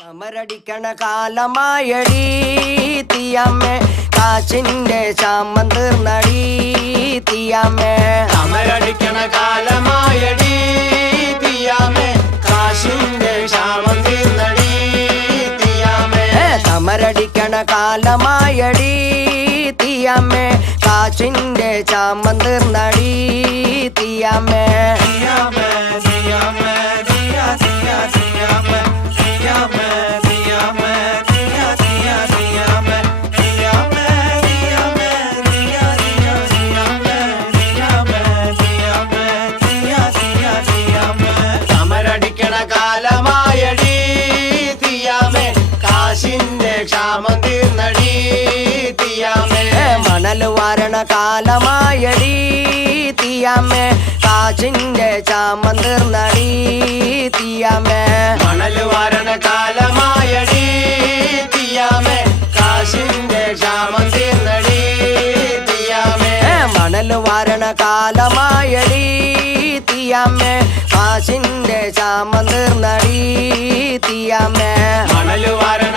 തമരടിക്കണ കാലമായടി തീയമ്മേ കാച്ചിന്റെ ശാമം തീർന്നടി തീയമ്മേ തമരടിക്കണ കാലമായടി തീയമ്മേ കാശിന്റെ ശാമം തീർന്നടി തീയമ്മേ തമരടിക്കണ കാലമായടി തീയമ്മേ കാച്ചിന്റെ ശാമം തീർന്നടി തീയമ്മേ തീയമ്മേ തീയമ്മേ തീയ തീയ തീയമ്മേ തീയമ്മേ തീയമ്മേ തീയ തീയ തീയമ്മേ തീയമ്മേ തീയമ്മേ തീയ തീയ തീയമ്മേ തീയമ്മേ തീയമ്മേ തീയ തീയ തീയമ്മേ തമരടിക്കണ കാലമായടി തീയമ്മേ കാശിന്റെ ക്ഷാമം തീർന്നടി തീയമ്മേ മണൽ വാരണ കാലമായടി തീയമ്മേ കാച്ചിന്റെ ശാമം തീർന്നടി തീയമ്മേ മണൽ വാരണ കാലമായടി തീയമ്മേ കാശിന്റെ ക്ഷാമം തീർന്നടി തീയമ്മേ മണൽ വാരണ കാലമായടി തീയമ്മേ കാശിന്റെ ശാമം തീർന്നടി തീയമ്മേ മണൽ വാരണ